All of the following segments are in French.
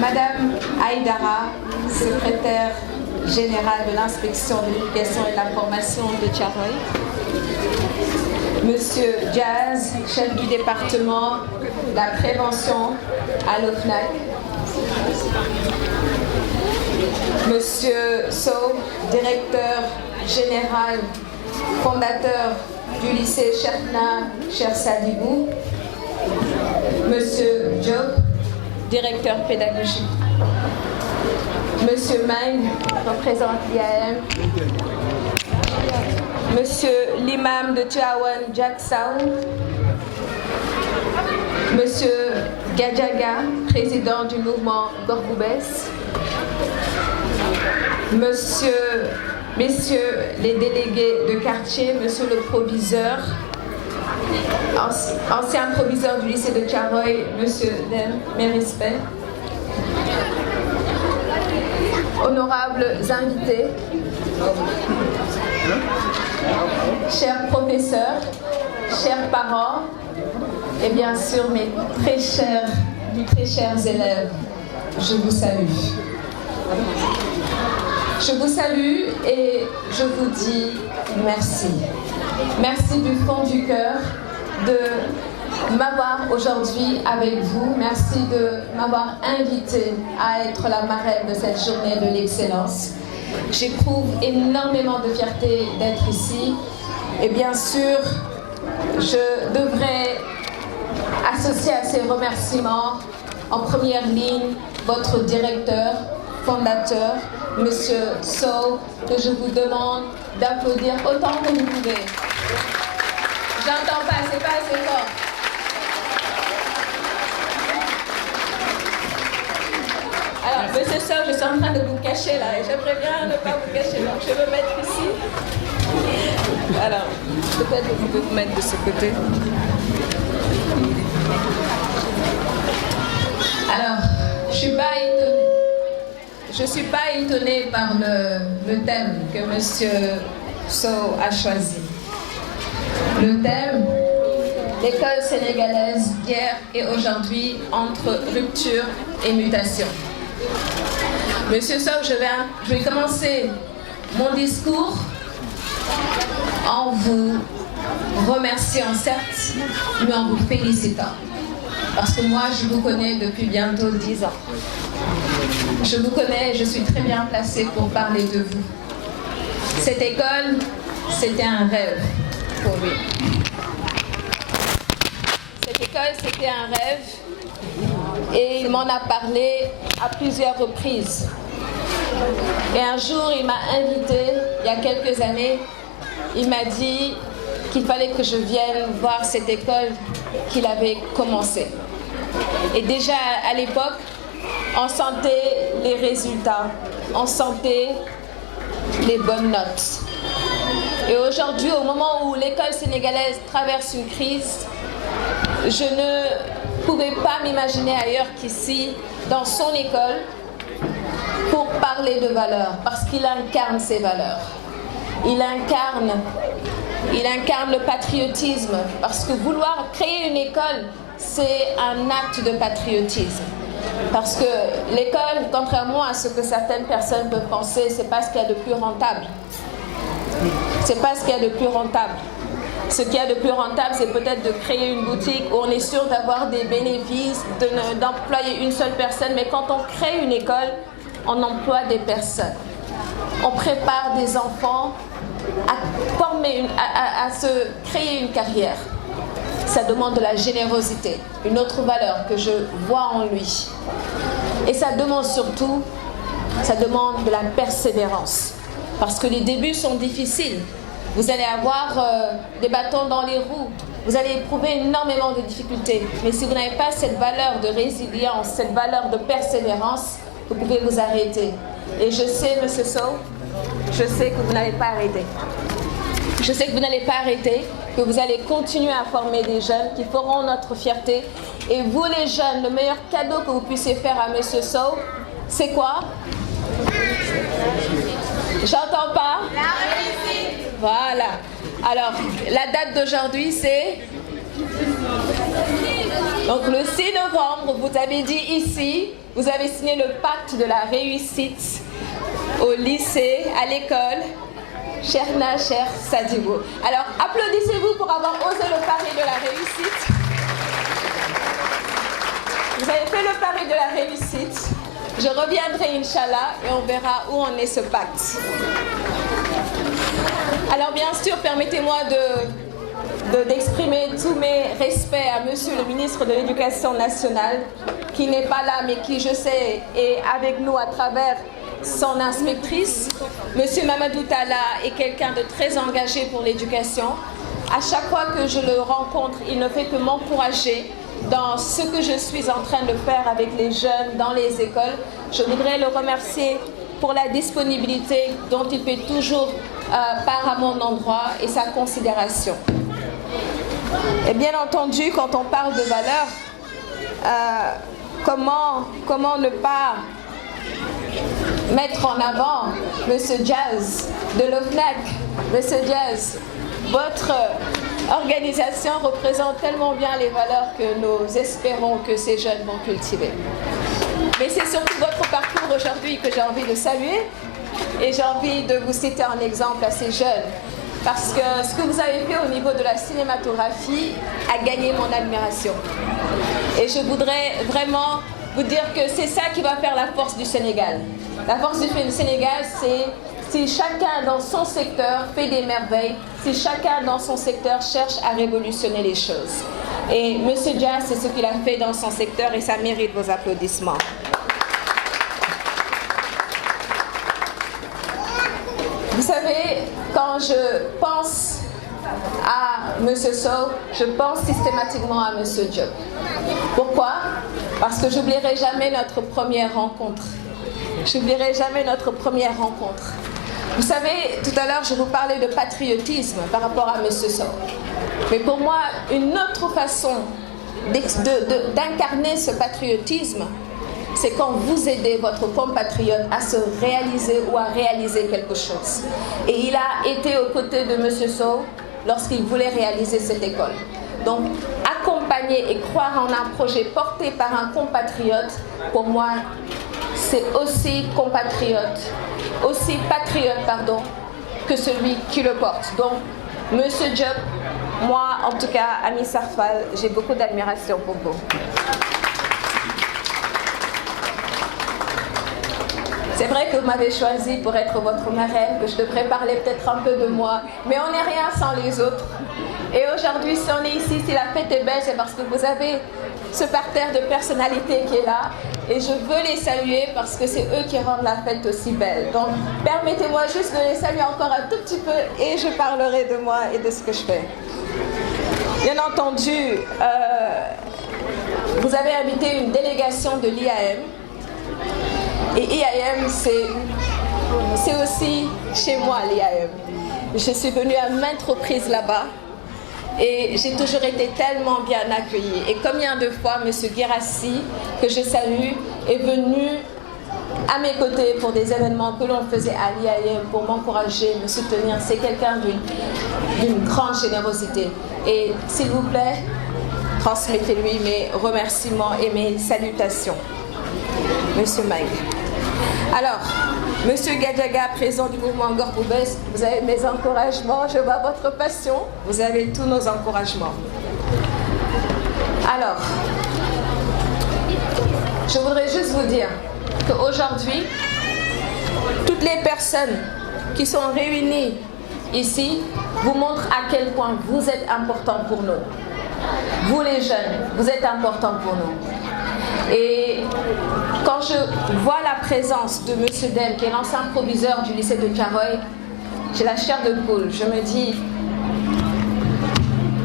Madame Aïdara, secrétaire générale de l'inspection de l'éducation et de la formation de Thiaroye. Monsieur Diaz, chef du département de la prévention à l'OFNAC. Monsieur Sow, directeur général, fondateur du lycée Cheikhna Cher Sadibou. Monsieur Diop, directeur pédagogique. Monsieur Magne, représente l'IAM. Monsieur l'imam de Tiawan Jacksown. Monsieur Gadjaga, président du mouvement Gorgoubès. Messieurs les délégués de quartier, monsieur le proviseur, ancien proviseur du lycée de Thiaroye, monsieur Dem, mes respects. Honorables invités, chers professeurs, chers parents, et bien sûr mes très chers élèves, je vous salue. Je vous salue et je vous dis merci. Merci du fond du cœur de m'avoir aujourd'hui avec vous. Merci de m'avoir invité à être la marraine de cette journée de l'excellence. J'éprouve énormément de fierté d'être ici. Et bien sûr, je devrais associer à ces remerciements en première ligne votre directeur, fondateur, Monsieur Sow, que je vous demande d'applaudir autant que vous pouvez. J'entends pas, c'est pas assez fort. Alors, Monsieur Sow, je suis en train de vous cacher là, et j'aimerais bien ne pas vous cacher, donc je vais me mettre ici. Alors, peut-être que vous pouvez vous mettre de ce côté. Alors, je ne suis pas étonnée par le thème que Monsieur Sow a choisi. Le thème, l'école sénégalaise d'hier et aujourd'hui entre rupture et mutation. Monsieur Sow, je vais commencer mon discours en vous remerciant certes, mais en vous félicitant. Parce que moi, je vous connais depuis bientôt 10 ans. Je vous connais et je suis très bien placée pour parler de vous. Cette école, c'était un rêve pour lui. Cette école, c'était un rêve et il m'en a parlé à plusieurs reprises. Et un jour, il m'a invité, il y a quelques années, il m'a dit qu'il fallait que je vienne voir cette école qu'il avait commencée. Et déjà à l'époque, on sentait les résultats, on sentait les bonnes notes. Et aujourd'hui, au moment où l'école sénégalaise traverse une crise, je ne pouvais pas m'imaginer ailleurs qu'ici, dans son école, pour parler de valeurs, parce qu'il incarne ces valeurs. Il incarne le patriotisme, parce que vouloir créer une école, c'est un acte de patriotisme. Parce que l'école, contrairement à ce que certaines personnes peuvent penser, c'est pas ce qu'il y a de plus rentable. C'est pas ce qu'il y a de plus rentable. Ce qu'il y a de plus rentable, c'est peut-être de créer une boutique où on est sûr d'avoir des bénéfices, d'employer une seule personne. Mais quand on crée une école, on emploie des personnes. On prépare des enfants à se créer une carrière. Ça demande de la générosité, une autre valeur que je vois en lui. Et ça demande surtout, ça demande de la persévérance. Parce que les débuts sont difficiles. Vous allez avoir des bâtons dans les roues. Vous allez éprouver énormément de difficultés. Mais si vous n'avez pas cette valeur de résilience, cette valeur de persévérance, vous pouvez vous arrêter. Et je sais, Monsieur Sow, je sais que vous n'allez pas arrêter. Je sais que vous n'allez pas arrêter, que vous allez continuer à former des jeunes qui feront notre fierté. Et vous les jeunes, le meilleur cadeau que vous puissiez faire à Monsieur Sow, c'est quoi? J'entends pas? La réussite. Voilà. Alors, la date d'aujourd'hui, c'est... Donc le 6 novembre, vous avez dit ici, vous avez signé le pacte de la réussite au lycée, à l'école, Cherna Cher Sadibou. Alors applaudissez-vous pour avoir osé le pari de la réussite. Vous avez fait le pari de la réussite. Je reviendrai, Inch'Allah, et on verra où en est ce pacte. Alors bien sûr, permettez-moi d'exprimer tous mes respects à Monsieur le ministre de l'Éducation nationale, qui n'est pas là, mais qui, je sais, est avec nous à travers son inspectrice. Monsieur Mamadou Talla est quelqu'un de très engagé pour l'éducation. À chaque fois que je le rencontre, il ne fait que m'encourager dans ce que je suis en train de faire avec les jeunes dans les écoles. Je voudrais le remercier pour la disponibilité dont il fait toujours part à mon endroit et sa considération. Et bien entendu, quand on parle de valeurs, comment ne pas mettre en avant Monsieur Jazz de l'OFNAC. Monsieur Jazz, votre organisation représente tellement bien les valeurs que nous espérons que ces jeunes vont cultiver. Mais c'est surtout votre parcours aujourd'hui que j'ai envie de saluer et j'ai envie de vous citer un exemple à ces jeunes. Parce que ce que vous avez fait au niveau de la cinématographie a gagné mon admiration. Et je voudrais vraiment vous dire que c'est ça qui va faire la force du Sénégal. La force du Sénégal, c'est si chacun dans son secteur fait des merveilles, si chacun dans son secteur cherche à révolutionner les choses. Et M. Dia, c'est ce qu'il a fait dans son secteur et ça mérite vos applaudissements. Vous savez, quand je pense à M. Sow, je pense systématiquement à M. Diop. Pourquoi? Parce que j'oublierai jamais notre première rencontre. J'oublierai jamais notre première rencontre. Vous savez, tout à l'heure, je vous parlais de patriotisme par rapport à M. Sow. Mais pour moi, une autre façon d'incarner ce patriotisme, c'est quand vous aidez votre compatriote à se réaliser ou à réaliser quelque chose. Et il a été aux côtés de M. Sow lorsqu'il voulait réaliser cette école. Donc, accompagner et croire en un projet porté par un compatriote, pour moi, c'est aussi patriote, que celui qui le porte. Donc, M. Diop, moi, en tout cas, Ami Sarfal, j'ai beaucoup d'admiration pour vous. C'est vrai que vous m'avez choisi pour être votre marraine, que je devrais parler peut-être un peu de moi, mais on n'est rien sans les autres. Et aujourd'hui, si on est ici, si la fête est belle, c'est parce que vous avez ce parterre de personnalités qui est là. Et je veux les saluer parce que c'est eux qui rendent la fête aussi belle. Donc, permettez-moi juste de les saluer encore un tout petit peu et je parlerai de moi et de ce que je fais. Bien entendu, vous avez invité une délégation de l'IAM. Et IAM, c'est aussi chez moi, l'IAM. Je suis venue à maintes reprises là-bas et j'ai toujours été tellement bien accueillie. Et combien de fois M. Guérassi, que je salue, est venu à mes côtés pour des événements que l'on faisait à l'IAM pour m'encourager, me soutenir. C'est quelqu'un d'une grande générosité. Et s'il vous plaît, transmettez-lui mes remerciements et mes salutations. Monsieur Mike. Alors, Monsieur Gadiaga, président du mouvement Gorboubès, vous avez mes encouragements, je vois votre passion, vous avez tous nos encouragements. Alors, je voudrais juste vous dire qu'aujourd'hui, toutes les personnes qui sont réunies ici vous montrent à quel point vous êtes importants pour nous. Vous les jeunes, vous êtes importants pour nous. Et quand je vois la présence de M. Dem, qui est l'ancien proviseur du lycée de Thiaroye, j'ai la chair de poule. Je me dis,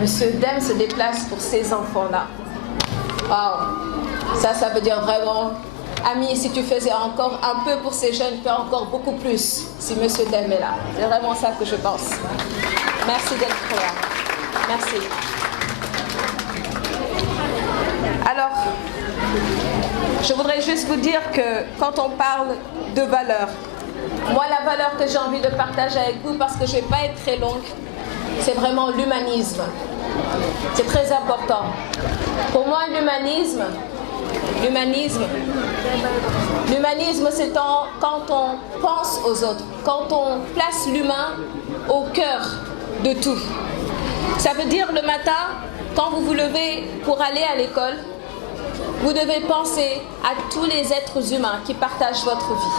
M. Dem se déplace pour ces enfants-là. Waouh, ça veut dire vraiment, Ami, si tu faisais encore un peu pour ces jeunes, fais encore beaucoup plus si M. Dem est là. C'est vraiment ça que je pense. Merci d'être là. Merci. Alors, je voudrais juste vous dire que quand on parle de valeurs, moi la valeur que j'ai envie de partager avec vous, parce que je ne vais pas être très longue, c'est vraiment l'humanisme. C'est très important. Pour moi, l'humanisme, c'est quand on pense aux autres, quand on place l'humain au cœur de tout. Ça veut dire le matin, quand vous vous levez pour aller à l'école, vous devez penser à tous les êtres humains qui partagent votre vie.